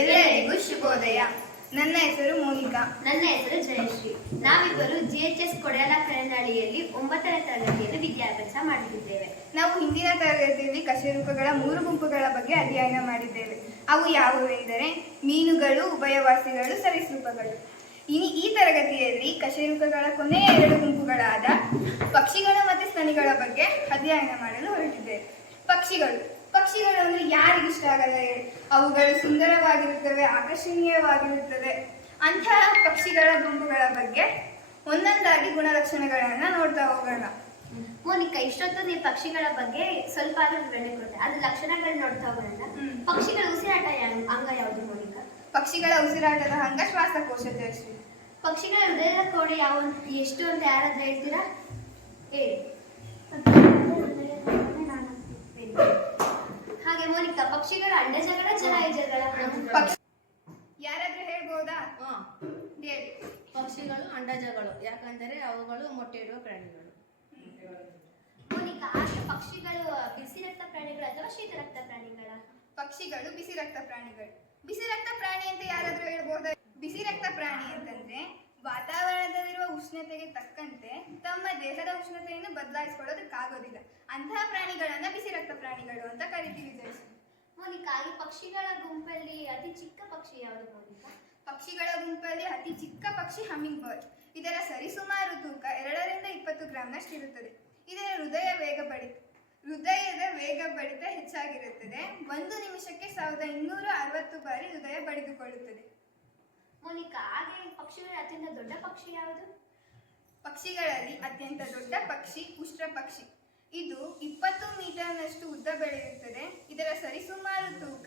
ಎಲ್ಲರಿಗೂ ಶುಭೋದಯ. ನನ್ನ ಹೆಸರು ಮೋನಿಕಾ. ನನ್ನ ಹೆಸರು ಜಯಶ್ರೀ. ನಾವಿಬ್ಬರು GHS ಕೊಡಯಾಲ ಕರನಹಳ್ಳಿಯಲ್ಲಿ 9ನೇ ತರಗತಿಯಲ್ಲಿ ವಿದ್ಯಾಭ್ಯಾಸ ಮಾಡುತ್ತಿದ್ದೇವೆ. ನಾವು ಹಿಂದಿನ ತರಗತಿಯಲ್ಲಿ ಕಶೇರುಕಗಳ 3 ಗುಂಪುಗಳ ಬಗ್ಗೆ ಅಧ್ಯಯನ ಮಾಡಿದ್ದೇವೆ. ಅವು ಯಾವುವು ಎಂದರೆ ಮೀನುಗಳು, ಉಭಯವಾಸಿಗಳು, ಸರೀಸೃಪಗಳು. ಈ ತರಗತಿಯಲ್ಲಿ ಕಶೇರುಕಗಳ ಕೊನೆಯ 2 ಗುಂಪುಗಳಾದ ಪಕ್ಷಿಗಳು ಮತ್ತು ಸ್ತನಿಗಳ ಬಗ್ಗೆ ಅಧ್ಯಯನ ಮಾಡಲು ಹೊರಟಿದ್ದೇವೆ. ಪಕ್ಷಿಗಳು ಅಂದ್ರೆ ಯಾರಿಗಿಷ್ಟ ಆಗಲ್ಲ ಹೇಳಿ? ಅವುಗಳು ಸುಂದರವಾಗಿರುತ್ತವೆ, ಆಕರ್ಷಣೀಯವಾಗಿರುತ್ತದೆ. ಅಂತಹ ಪಕ್ಷಿಗಳ ಗುಂಪುಗಳ ಬಗ್ಗೆ ಒಂದೊಂದಾಗಿ ಗುಣಲಕ್ಷಣಗಳನ್ನ ನೋಡ್ತಾ ಹೋಗೋಣ. ಮೋನಿಕಾ, ಇಷ್ಟೊತ್ತು ನೀವು ಪಕ್ಷಿಗಳ ಬಗ್ಗೆ ಸ್ವಲ್ಪ ವಿವರಣೆ ಕೊಟ್ಟೆ, ಅದು ಲಕ್ಷಣಗಳು ನೋಡ್ತಾ ಹೋಗೋಣ. ಪಕ್ಷಿಗಳ ಉಸಿರಾಟ ಅಂಗ ಯಾವುದು ಮೋನಿಕಾ? ಪಕ್ಷಿಗಳ ಉಸಿರಾಟದ ಅಂಗ ಶ್ವಾಸಕೋಶ. ಜಯಶ್ರೀ, ಪಕ್ಷಿಗಳ ಹೃದಯದ ಕೋಣೆ ಎಷ್ಟು ಅಂತ ಯಾರಾದ್ರೂ ಹೇಳ್ತೀರಾ? ಹೇಳಿ. ಹಾಗೆ ಮೋನಿಕಾ, ಪಕ್ಷಿಗಳ ಅಂಡಜಗಳ ಜಲಾಯುಜಗಳ ಯಾರಾದ್ರೂ ಹೇಳ್ಬೋದಾ? ಹೇಳಿ. ಪಕ್ಷಿಗಳು ಅಂಡಜಗಳು, ಯಾಕಂದರೆ ಅವುಗಳು ಮೊಟ್ಟೆ ಇಡುವ ಪ್ರಾಣಿಗಳು. ಮೋನಿಕಾ, ಹಾಗೆ ಪಕ್ಷಿಗಳು ಬಿಸಿ ರಕ್ತ ಪ್ರಾಣಿಗಳು ಅಥವಾ ಶೀತ ರಕ್ತ ಪ್ರಾಣಿಗಳ? ಪಕ್ಷಿಗಳು ಬಿಸಿ ರಕ್ತ ಪ್ರಾಣಿಗಳು. ಬಿಸಿ ರಕ್ತ ಪ್ರಾಣಿ ಅಂತ ಯಾರಾದ್ರೂ ಹೇಳ್ಬೋದಾ? ಬಿಸಿ ರಕ್ತ ಪ್ರಾಣಿ ಅಂತಂದ್ರೆ ವಾತಾವರಣದಲ್ಲಿರುವ ಉಷ್ಣತೆಗೆ ತಕ್ಕಂತೆ ತಮ್ಮ ದೇಹದ ಉಷ್ಣತೆಯನ್ನು ಬದಲಾಯಿಸಿಕೊಳ್ಳೋದಕ್ಕಾಗೋದಿಲ್ಲ. ಅಂತಹ ಪ್ರಾಣಿಗಳನ್ನ ಬಿಸಿ ರಕ್ತ ಪ್ರಾಣಿಗಳು ಅಂತ ಕರಿತೀವಿ. ಮೋನಿಕಾ, ಈ ಪಕ್ಷಿಗಳ ಗುಂಪಲ್ಲಿ ಅತಿ ಚಿಕ್ಕ ಪಕ್ಷಿ ಯಾವುದು ಮೋನಿಕಾ? ಪಕ್ಷಿಗಳ ಗುಂಪಲ್ಲಿ ಅತಿ ಚಿಕ್ಕ ಪಕ್ಷಿ ಹಮ್ಮಿಂಗ್ ಬರ್ಡ್. ಇದರ ಸರಿಸುಮಾರು ತೂಕ 2 ರಿಂದ 20 ಗ್ರಾಂನಷ್ಟಿರುತ್ತದೆ. ಇದರ ಹೃದಯದ ವೇಗ ಬಡಿತ ಹೆಚ್ಚಾಗಿರುತ್ತದೆ. 1 ನಿಮಿಷಕ್ಕೆ 1260 ಬಾರಿ ಹೃದಯ ಬಡಿದುಕೊಳ್ಳುತ್ತದೆ. ಮೋನಿಕಾ, ಹಾಗೆ ಪಕ್ಷಿಗಳ ಅತ್ಯಂತ ದೊಡ್ಡ ಪಕ್ಷಿ ಯಾವುದು? ಪಕ್ಷಿಗಳಲ್ಲಿ ಅತ್ಯಂತ ದೊಡ್ಡ ಪಕ್ಷಿ ಉಷ್ಟ್ರ ಪಕ್ಷಿ. ಇದು 20 ಮೀಟರ್ನಷ್ಟು ಉದ್ದ ಬೆಳೆಯುತ್ತದೆ. ಇದರ ಸರಿಸುಮಾರು ತೂಕ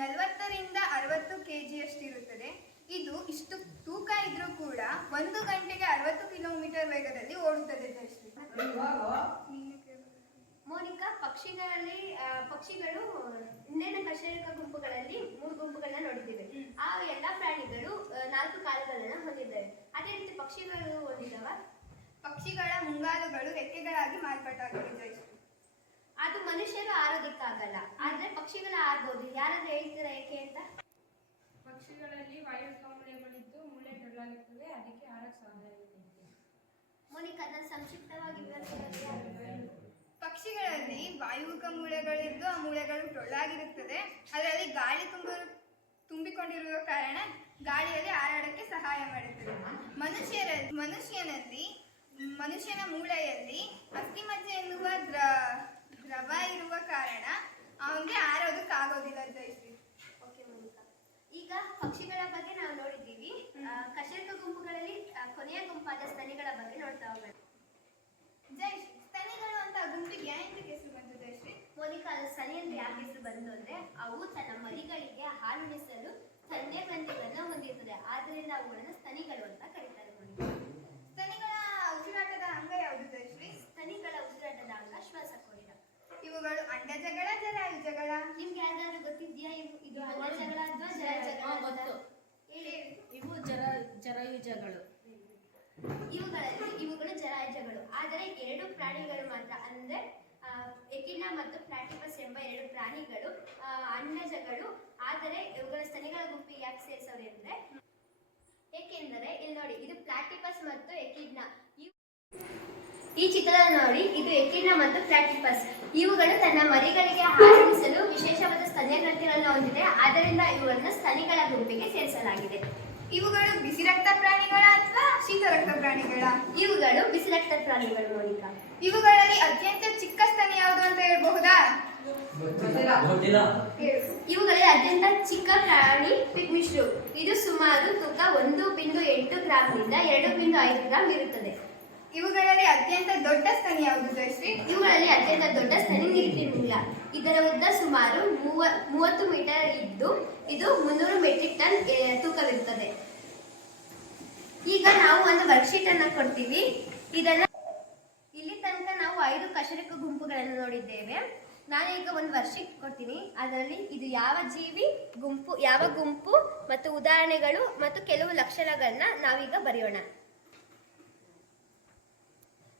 40 ರಿಂದ 60 kgಯಷ್ಟಿರುತ್ತದೆ. ಇದು ಇಷ್ಟು ತೂಕ ಇದ್ರೂ ಕೂಡ 1 ಗಂಟೆಗೆ 60 ಕಿಲೋಮೀಟರ್ ವೇಗದಲ್ಲಿ ಓಡುತ್ತದೆ. ಮೋನಿಕಾ, ಪಕ್ಷಿಗಳು ಹಿಂದಿನ ಕಶೇರುಕ ಗುಂಪುಗಳಲ್ಲಿ 3 ಗುಂಪುಗಳನ್ನ ನೋಡಿದ್ದೇವೆ. ಆ ಎಲ್ಲ ಪ್ರಾಣಿಗಳು 4 ಕಾಲುಗಳನ್ನ ಹೊಂದಿದ್ದಾವೆ. ಅದೇ ರೀತಿ ಪಕ್ಷಿಗಳು ಹೊಂದಿದವ? ಪಕ್ಷಿಗಳ ಮುಂಗಾಲುಗಳು ರೆಕ್ಕೆಗಳಾಗಿ ಮಾರ್ಪಾಟಾಗಿವೆ. ಅದು ಮನುಷ್ಯರು ಆರೋಗ್ಯಕ್ಕಾಗಲ್ಲ, ಆದ್ರೆ ಪಕ್ಷಿಗಳ ಆಗ್ಬೋದು. ಯಾರಾದ್ರೂ ಹೇಳ್ತೀರಾ ಏಕೆ ಅಂತ? ಪಕ್ಷಿಗಳಲ್ಲಿ ವಾಯುವಿಕ ಮೂಳೆಗಳಿದ್ದು ಮೂಳೆ ಟೊಳ್ಳಾಗಿರ್ತವೆ, ಅದಕ್ಕೆ ಹಾರಕ್ಕೆ ಸಾಧ್ಯ ಇದೆ. ಮೋನಿಕಾ, ಅದನ್ನು ಸಂಕ್ಷಿಪ್ತವಾಗಿ ವಿವರಿಸಿದರೆ? ಪಕ್ಷಿಗಳಲ್ಲಿ ವಾಯುವಿಕ ಮೂಳೆಗಳಿದ್ದು ಆ ಮೂಳೆಗಳು ಟೊಳ್ಳಾಗಿರುತ್ತದೆ. ಅದರಲ್ಲಿ ಗಾಳಿ ತುಂಬಿಕೊಂಡಿರುವ ಕಾರಣ ಗಾಳಿಯಲ್ಲಿ ಹಾರಾಡಕ್ಕೆ ಸಹಾಯ ಮಾಡುತ್ತದೆ. ಮನುಷ್ಯನ ಮೂಳೆಯಲ್ಲಿ ಅಸ್ಥಿಮಜ್ಜೆ ಎನ್ನುವ ದ್ರವ ಇರುವ ಕಾರಣ ಅವನಿಗೆ ಹಾರೋದಕ್ಕಾಗೋದಿಲ್ಲ. ಜಯಶ್ರೀ, ಓಕೆ ಮೋನಿಕಾ, ಈಗ ಪಕ್ಷಿಗಳ ಬಗ್ಗೆ ನಾವು ನೋಡಿದ್ದೀವಿ. ಕಶೇರುಕ ಗುಂಪುಗಳಲ್ಲಿ ಕೊನೆಯ ಗುಂಪಾದ ಸ್ತನಿಗಳ ಬಗ್ಗೆ ನೋಡ್ತಾ ಹೋಗೋಣ. ಜಯಶ್ರೀ, ಸ್ತನಿಗಳು ಅಂತ ಗುಂಪಿಗೆ ಯಾಕೆ ಹೆಸರು ಬಂತು? ಜಯಶ್ರೀ, ಮೋನಿಕಾ, ಅದು ಸ್ತನಿ ಅಂತ ಯಾಕೆ ಹೆಸರು ಬಂತು ಅಂದ್ರೆ ಅವು ತನ್ನ ಮರಿಗಳಿಗೆ ಹಾಲುಣಿಸಲು ಸ್ತನ್ಯ ಗ್ರಂಥಿಗಳನ್ನು ಹೊಂದಿರ್ತದೆ. ಆದ್ದರಿಂದ ಅವುಗಳನ್ನು ಸ್ತನಿಗಳು ಅಂತ ಕರೀತಾರೆ. ಮೋನಿಕಾ, ಸ್ತನಿಗಳ ಉಸಿರಾಟದ ಅಂಗ ಯಾವುದು? ಜಯಶ್ರೀ, ಸ್ತನಿಗಳ ಉಸಿರಾಟದ ಅಂಗ ಶ್ವಾಸಕೋಶ. ಇವುಗಳು ಅಂಡಜಗಳ, ಜರಾಯುಜಗಳ? ನಿಮ್ಗೆ ಯಾರಿಗಾದ್ರೂ ಗೊತ್ತಿದ್ಯಾ ಇದು ಅಂಡಜಗಳ ಅಥವಾ ಜರಾಯುಜಗಳ? ಗೊತ್ತು. ಇವು ಜರಾಯುಜಗಳು. ಇವುಗಳು ಜರಾಯುಜಗಳು. ಆದರೆ 2 ಪ್ರಾಣಿಗಳು ಮಾತ್ರ, ಅಂದ್ರೆ ಎಕಿಡ್ನಾ ಮತ್ತು ಪ್ಲಾಟಿಪಸ್ ಎಂಬ 2 ಪ್ರಾಣಿಗಳು ಅಂಡಜಗಳು. ಆದರೆ ಇವುಗಳ ಸ್ತನಿಗಳ ಗುಂಪಿಗೆ ಯಾಕೆ ಸೇರಿಸೋರು ಅಂದ್ರೆ, ಏಕೆಂದರೆ ಇಲ್ಲಿ ನೋಡಿ, ಇದು ಪ್ಲಾಟಿಪಸ್ ಮತ್ತು ಎಕಿಡ್ನಾ. ಈ ಚಿತ್ರ ನೋಡಿ, ಇದು ಎಕಿಡ್ನಾ ಮತ್ತು ಪ್ಲಾಟಿಪಸ್. ಇವುಗಳು ತನ್ನ ಮರಿಗಳಿಗೆ ಹಾಲುಣಿಸಲು ವಿಶೇಷವಾದ ಸ್ತನ್ಯ ಗ್ರಂಥಿಗಳನ್ನು ಹೊಂದಿದೆ. ಆದ್ದರಿಂದ ಇವುಗಳನ್ನು ಸ್ತನಿಗಳ ಗುಂಪಿಗೆ ಸೇರಿಸಲಾಗಿದೆ. ಇವುಗಳು ಬಿಸಿ ರಕ್ತ ಪ್ರಾಣಿಗಳ ಅಥವಾ ಶೀತ ರಕ್ತ ಪ್ರಾಣಿಗಳ? ಇವುಗಳು ಬಿಸಿ ರಕ್ತ ಪ್ರಾಣಿಗಳು. ಮೋನಿಕಾ, ಇವುಗಳಲ್ಲಿ ಅತ್ಯಂತ ಚಿಕ್ಕ ಸ್ತನಿ ಯಾವುದು ಅಂತ ಹೇಳ್ಬಹುದಾ? ಇವುಗಳಲ್ಲಿ ಅತ್ಯಂತ ಚಿಕ್ಕ ಪ್ರಾಣಿ ಪಿಗ್ಮಿ ಶ್ರೂ. ಇದು ಸುಮಾರು ತೂಕ 1.8 ಗ್ರಾಂನಿಂದ 2.5 ಗ್ರಾಂ ಇರುತ್ತದೆ. ಇವುಗಳಲ್ಲಿ ಅತ್ಯಂತ ದೊಡ್ಡ ಸ್ತನಿ ಯಾವುದು? ಜಯಶ್ರೀ, ಇವುಗಳಲ್ಲಿ ಅತ್ಯಂತ ದೊಡ್ಡ ಸ್ತನಿ ನೀರಿತಿಮಿಂಗಿಲ. ಇದರ ಉದ್ದ ಸುಮಾರು 30 ಮೀಟರ್ ಇದ್ದು ಇದು 300 ಮೆಟ್ರಿಕ್ ಟನ್ ತೂಕವಿರುತ್ತದೆ. ಈಗ ನಾವು ಒಂದು ವರ್ಕ್ಶೀಟ್ ಅನ್ನ ಕೊಡ್ತೀವಿ. ಇಲ್ಲಿ ತನಕ ನಾವು 5 ಕಶೇರುಕ ಗುಂಪುಗಳನ್ನು ನೋಡಿದ್ದೇವೆ. ನಾನು ಈಗ ಒಂದು ವರ್ಕ್ಶೀಟ್ ಕೊಡ್ತೀನಿ. ಅದರಲ್ಲಿ ಇದು ಯಾವ ಜೀವಿ ಗುಂಪು, ಯಾವ ಗುಂಪು ಮತ್ತು ಉದಾಹರಣೆಗಳು ಮತ್ತು ಕೆಲವು ಲಕ್ಷಣಗಳನ್ನ ನಾವೀಗ ಬರೆಯೋಣ.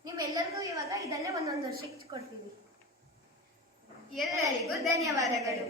ನಿಮ್ಮೆಲ್ಲರಿಗೂ ಇವಾಗ ಇದನ್ನೇ ಒಂದೊಂದು ವರ್ಕ್ಶೀಟ್ ಕೊಡ್ತೀವಿ. ಎಲ್ಲರಿಗೂ ಧನ್ಯವಾದಗಳು.